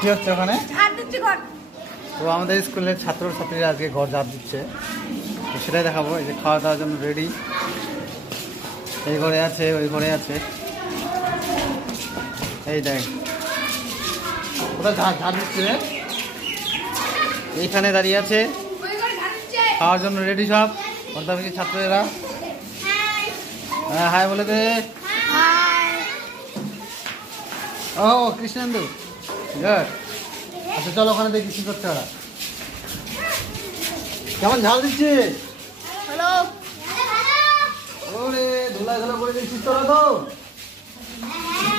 কি হচ্ছে ওখানে? তো আমাদের স্কুলের ছাত্রছাত্রীরা আজকে ঘর ঝাড় দিচ্ছে, তো সেটাই দেখাবো। এই যে খাওয়া দাওয়ার জন্য রেডি, এই ঘরে আছে, ওই ঘরে আছে। এই দেখ ওটা ঝাড় দিচ্ছে, এইখানে দাঁড়িয়ে আছে, খাওয়ার জন্য রেডি সব অধ্যাপকের ছাত্ররা। হ্যাঁ হাই বলে দে। ও কৃষ্ণেন্দু গুড। আচ্ছা চলো ওখানে দেখি কি করছে ওরা। কেমন ঝাল দিচ্ছে? ওরে ধুলা ধুলা করে দিচ্ছিস তোরা তো।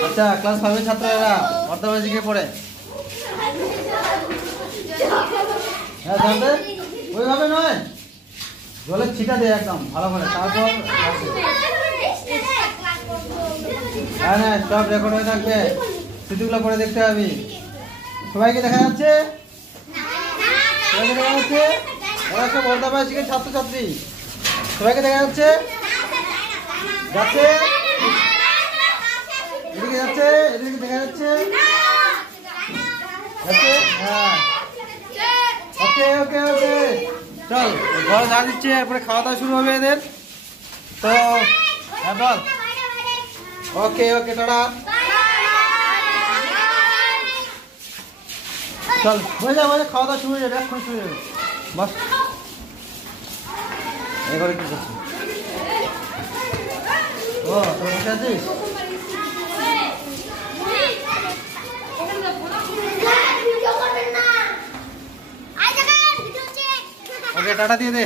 আচ্ছা ক্লাস 5 এর ছাত্ররা অর্ধবার্ষিকে পড়ে। হ্যাঁ জানতে ওইভাবে নয়, জলের ছিটা দে একদম ভালো করে, তারপর হ্যাঁ না সব রেকর্ড হয়ে থাকবে, স্মৃতিগুলো পরে দেখতে হবে। সবাইকে দেখা যাচ্ছে? সবাইকে দেখা যাচ্ছে? ওরা সব অর্ধবার্ষিকের ছাত্রছাত্রী, সবাইকে দেখা যাচ্ছে? যাচ্ছে এদিকে, যাচ্ছে এদিকে, দেখা যাচ্ছে? যাচ্ছে হ্যাঁ ওকে ওকে ওকে। চল ঘরে যা দিচ্ছে, এরপরে খাওয়া দাওয়া শুরু হবে এদের। তো হ্যাঁ বল। ওকে ওকে টাটা। চল হয়ে যাবে, খাওয়া দাওয়া শুরু হয়ে যাবে, এখন শুরু হয়ে যাবে। বস এবারে কি করছিস? ও তোর বসে আছিস? ওকে টাটা দিয়ে দে,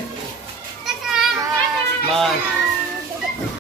বাই।